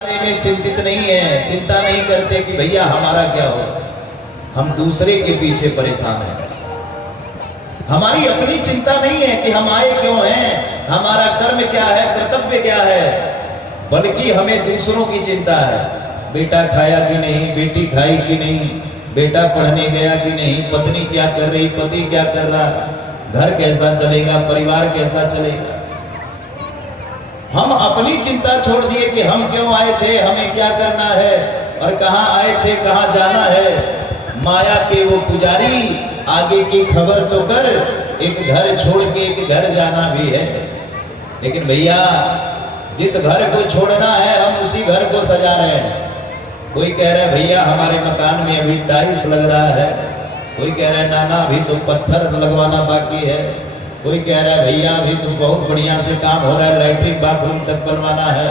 बारे में चिंतित नहीं है, चिंता नहीं करते कि भैया हमारा क्या हो। हम दूसरे के पीछे परेशान हैं। हमारी अपनी चिंता नहीं है कि हम आए क्यों हैं, हमारा कर्म क्या है, कर्तव्य क्या है, बल्कि हमें दूसरों की चिंता है। बेटा खाया कि नहीं, बेटी खाई कि नहीं, बेटा पढ़ने गया कि नहीं, पत्नी क्या कर रही, पति क्या कर रहा, घर कैसा चलेगा, परिवार कैसा चलेगा। हम अपनी चिंता छोड़ दिए कि हम क्यों आए थे, हमें क्या करना है और कहां आए थे, कहां जाना है। माया के वो पुजारी आगे की खबर तो कर, एक घर छोड़ के एक घर जाना भी है। लेकिन भैया जिस घर को छोड़ना है हम उसी घर को सजा रहे हैं। कोई कह रहा है भैया हमारे मकान में अभी टाइल्स लग रहा है, कोई कह रहा है नाना अभी तो पत्थर लगवाना बाकी है, कोई कह रहा है भैया अभी तो बहुत बढ़िया से काम हो रहा है, लैट्रिन बाथरूम तक बनवाना है,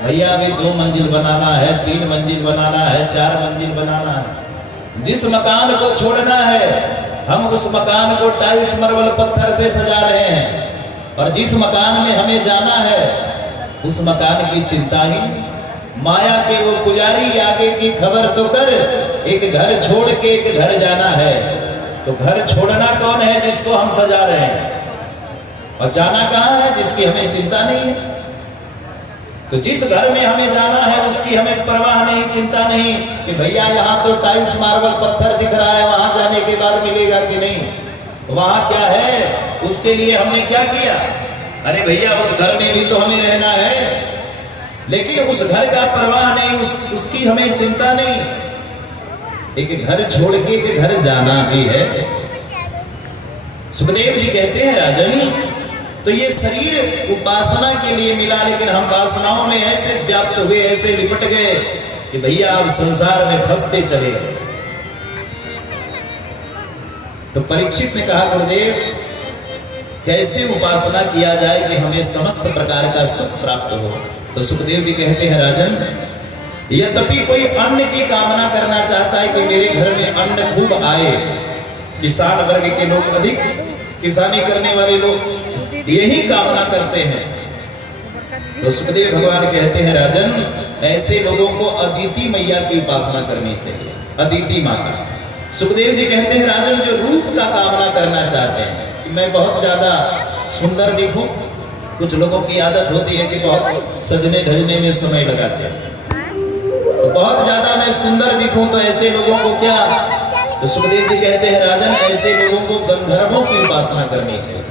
भैया अभी 2 मंजिल बनाना है, 3 मंजिल बनाना है, 4 मंजिल बनाना है। जिस मकान को छोड़ना है हम उस मकान को टाइल्स मार्बल पत्थर से सजा रहे हैं, और जिस मकान में हमें जाना है उस मकान की चिंता ही। माया के वो पुजारी आगे की खबर तो कर, एक घर छोड़ के एक घर जाना है। तो घर छोड़ना कौन है, जिसको हम सजा रहे हैं, और जाना कहां है, जिसकी हमें चिंता नहीं है। तो जिस घर में हमें जाना है उसकी हमें परवाह नहीं, चिंता नहीं कि भैया यहाँ तो टाइल्स मार्बल पत्थर दिख रहा है, वहां जाने के बाद मिलेगा कि नहीं, वहां क्या है, उसके लिए हमने क्या किया। अरे भैया उस घर में भी तो हमें रहना है, लेकिन उस घर का परवाह नहीं, उसकी हमें चिंता नहीं। एक घर छोड़ के एक घर जाना भी है। सुखदेव जी कहते हैं राजन, तो ये शरीर उपासना के लिए मिला, लेकिन हम वासनाओं में ऐसे व्याप्त हुए, ऐसे लिपट गए कि भैया अब संसार में फंसते चले गए। तो परीक्षित ने कहा गुरुदेव कैसे उपासना किया जाए कि हमें समस्त प्रकार का सुख प्राप्त हो। तो सुखदेव जी कहते हैं राजन, यद्यपि कोई अन्न की कामना करना चाहता है कि मेरे घर में अन्न खूब आए, किसान वर्ग के लोग, अधिक किसानी करने वाले लोग यही कामना करते हैं, तो सुखदेव भगवान कहते हैं राजन ऐसे लोगों को अदिति मैया की उपासना करनी चाहिए, अदिति माता। सुखदेव जी कहते हैं राजन जो रूप का कामना करना चाहते हैं कि मैं बहुत ज्यादा सुंदर दिखूं, कुछ लोगों की आदत होती है कि बहुत सजने धजने में समय लगाते हैं, तो बहुत ज्यादा मैं सुंदर दिखूं, तो ऐसे लोगों को क्या, तो सुखदेव जी कहते हैं राजन ऐसे लोगों को गंधर्वों की उपासना करनी चाहिए।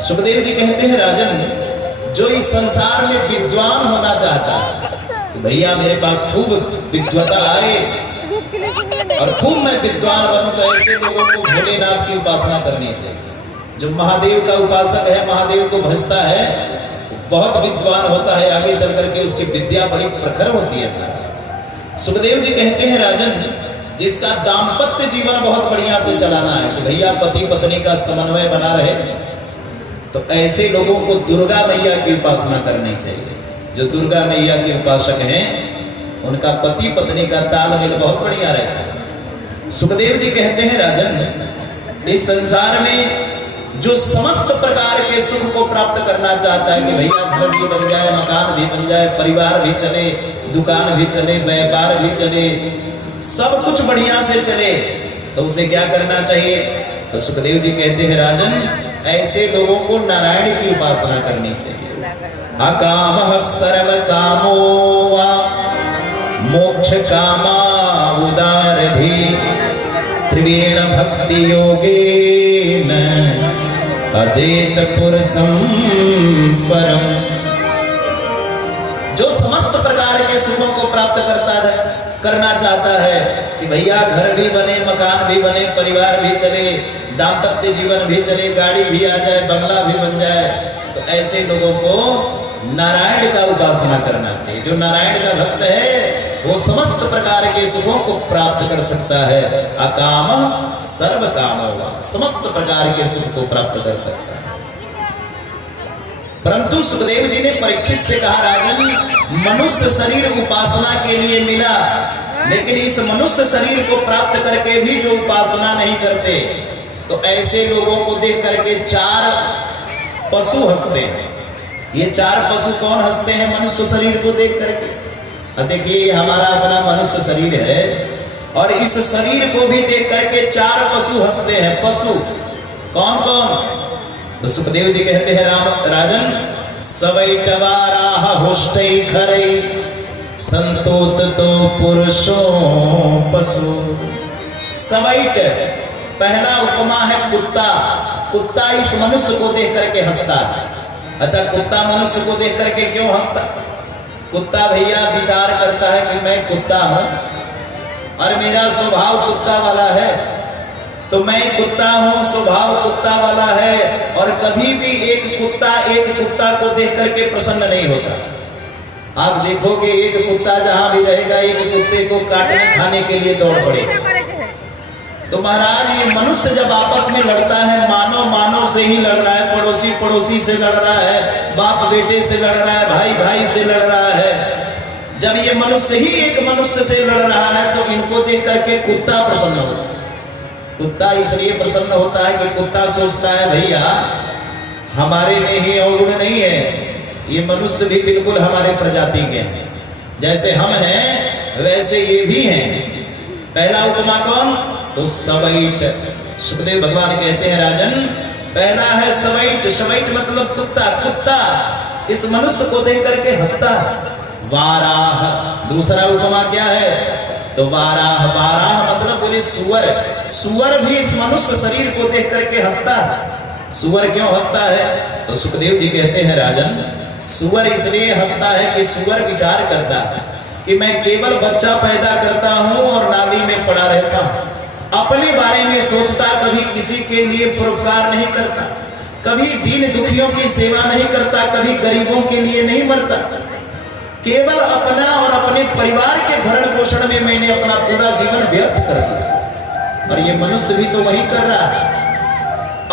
सुखदेव जी कहते हैं राजन जो इस संसार में विद्वान होना चाहता है कि भैया मेरे पास खूब विद्वता आए और खूब मैं विद्वान बनूं, तो ऐसे लोगों को भोलेनाथ की उपासना करनी चाहिए। जो महादेव का उपासक है, महादेव को भजता है, बहुत विद्वान होता है, आगे चल करके उसकी विद्या बड़ी प्रखर होती है। सुखदेव जी कहते हैं राजन जिसका दाम्पत्य जीवन बहुत बढ़िया से चलाना है कि भैया पति पत्नी का समन्वय बना रहे, तो ऐसे लोगों को दुर्गा मैया की उपासना करनी चाहिए। जो दुर्गा मैया के उपासक हैं उनका पति पत्नी का तालमेल बहुत बढ़िया रहता है। सुखदेव जी कहते हैं राजन इस संसार में जो समस्त प्रकार के सुख को प्राप्त करना चाहता है कि भैया घर भी बन जाए, मकान भी बन जाए, परिवार भी चले, दुकान भी चले, व्यापार भी चले, सब कुछ बढ़िया से चले, तो उसे क्या करना चाहिए। तो सुखदेव जी कहते हैं राजन ऐसे लोगों को नारायण की उपासना करनी चाहिए। अकामः सर्व कामो वा मोक्ष कामा उदारधि त्रिवेण भक्ति योगेन अजेत पुरुषं परम। जो समस्त प्रकार के सुखों को प्राप्त करना चाहता है कि भैया घर भी बने, मकान भी बने, परिवार भी चले, दाम्पत्य जीवन भी चले, गाड़ी भी आ जाए, बंगला भी बन जाए, तो ऐसे लोगों को नारायण का उपासना करना चाहिए। जो नारायण का भक्त है वो समस्त प्रकार के सुखों को प्राप्त कर सकता है। अकामः सर्व कामो, समस्त प्रकार के सुख को प्राप्त कर सकता है। परंतु सुखदेव जी ने परीक्षित से कहा राजन मनुष्य शरीर उपासना के लिए मिला, लेकिन इस मनुष्य शरीर को प्राप्त करके भी जो उपासना नहीं करते, तो ऐसे लोगों को देख करके 4 पशु हंसते हैं। ये 4 पशु कौन हंसते हैं मनुष्य शरीर को देख करके? देखिए ये हमारा अपना मनुष्य शरीर है और इस शरीर को भी देख करके चार पशु हंसते हैं। पशु कौन कौन? तो सुखदेव जी कहते हैं राजन, सवैटवाराह होष्टै खरै संतोत तो पुरुषो पशु। सवैट पहला उपमा है कुत्ता। कुत्ता इस मनुष्य को देख करके हंसता है। अच्छा, कुत्ता मनुष्य को देख करके क्यों हंसता? कुत्ता भैया विचार करता है कि मैं कुत्ता हूं और मेरा स्वभाव कुत्ता वाला है, तो मैं कुत्ता हूं, स्वभाव कुत्ता वाला है, और कभी भी एक कुत्ता को देख करके प्रसन्न नहीं होता। आप देखोगे एक कुत्ता जहां भी रहेगा एक कुत्ते को काटने खाने के लिए दौड़ पड़ेगा। तो महाराज ये मनुष्य जब आपस में लड़ता है, मानव से ही लड़ रहा है, पड़ोसी से लड़ रहा है, बाप बेटे से लड़ रहा है, भाई से लड़ रहा है, जब ये मनुष्य ही एक मनुष्य से लड़ रहा है तो इनको देख करके कुत्ता प्रसन्न होता है। कुत्ता इसलिए प्रसन्न होता है कि कुत्ता सोचता है भैया हमारे में ही अवगुण नहीं है, ये मनुष्य भी बिल्कुल हमारे प्रजाति के हैं, जैसे हम हैं वैसे ये भी हैं। पहला उपमा कौन? तो सवैट। सुखदेव भगवान कहते हैं राजन, पहला है सवैट। सवैट मतलब कुत्ता। कुत्ता इस मनुष्य को देख करके हंसता। वाराह दूसरा उपमा क्या है? तो वाराह मतलब बोले सुअर। सुअर भी इस मनुष्य शरीर को देख करके हंसता। सुअर क्यों हंसता है? तो सुखदेव जी कहते हैं राजन, सुअर इसलिए हंसता है कि सुअर विचार करता है कि मैं केवल बच्चा पैदा करता हूं और नाली में पड़ा रहता हूं, अपने बारे में सोचता, कभी किसी के लिए परोपकार नहीं करता, कभी दीन दुखियों की सेवा नहीं करता, कभी गरीबों के लिए नहीं मरता, केवल अपना और अपने परिवार के भरण पोषण में मैंने अपना पूरा जीवन व्यर्थ कर दिया। और ये मनुष्य भी तो वही कर रहा है,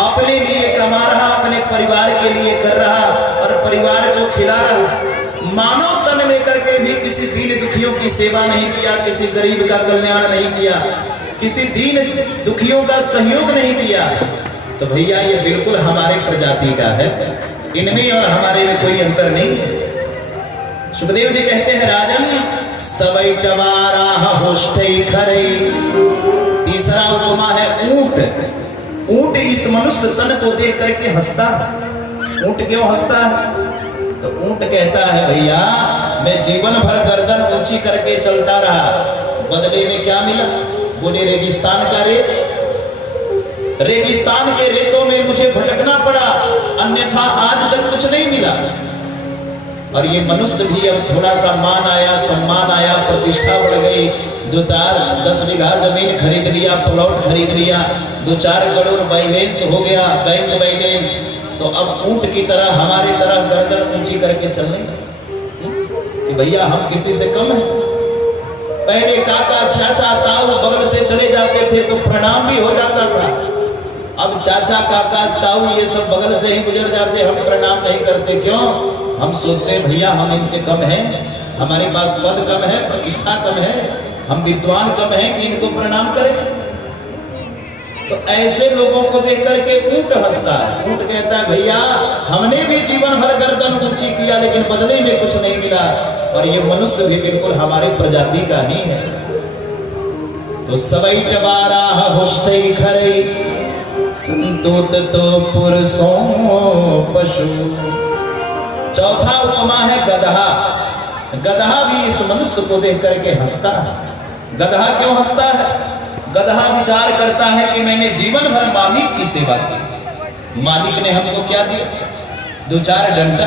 अपने लिए कमा रहा, अपने परिवार के लिए कर रहा और परिवार को खिला रहा। मानव तन लेकर के भी किसी दीन दुखियों की सेवा नहीं किया, किसी गरीब का कल्याण नहीं किया, किसी दीन दुखियों का सहयोग नहीं किया, तो भैया ये बिल्कुल हमारे प्रजाति का है, इनमें और हमारे में कोई अंतर नहीं है। सुखदेव जी कहते हैं राजन, सवैटवाराह होष्टै खरै। तीसरा उपमा है ऊंट। ऊंट इस मनुष्य तन को देख करके हंसता है। ऊंट क्यों हंसता है? तो ऊंट कहता है भैया मैं जीवन भर गर्दन ऊंची करके चलता रहा, बदले में क्या मिला? बोले रेगिस्तान का रेत। रेगिस्तान के रेतों में मुझे भटकना पड़ा, अन्यथा आज तक कुछ नहीं मिला। और ये मनुष्य भी अब थोड़ा सा मान आया, सम्मान आया, प्रतिष्ठा बढ़ गई, 10 बीघा जमीन खरीद लिया, प्लॉट खरीद लिया, 2-4 करोड़ बैलेंस हो गया, बैंक बैलेंस, तो अब ऊंट की तरह हमारी तरह गर्दन ऊंची करके चलने कि भैया हम किसी से कम हैं। पहले काका चाचा ताऊ बगल से चले जाते थे तो प्रणाम भी हो जाता था, अब चाचा काका ताऊ ये सब बगल से ही गुजर जाते, हम प्रणाम नहीं करते। क्यों? हम सोचते हैं भैया हम इनसे कम हैं, हमारे पास पद कम है, प्रतिष्ठा कम है, हम विद्वान कम हैं कि इनको प्रणाम करें। तो ऐसे लोगों को देख करके ऊंट हंसता है। ऊंट कहता है भैया हमने भी जीवन भर गर्दन ऊंची किया लेकिन बदले में कुछ नहीं मिला, और ये मनुष्य भी बिल्कुल हमारी प्रजाति का ही है। तो सवैटवाराह होष्टै खरै संतोत तो पुरुषो पशु। चौथा उपमा है गदहा। गदहा भी इस मनुष्य को देख करके हंसता है। गदहा क्यों हंसता है? गदहा विचार करता है कि मैंने जीवन भर मालिक की सेवा की, मालिक ने हमको क्या दिया? 2-4 डंडा,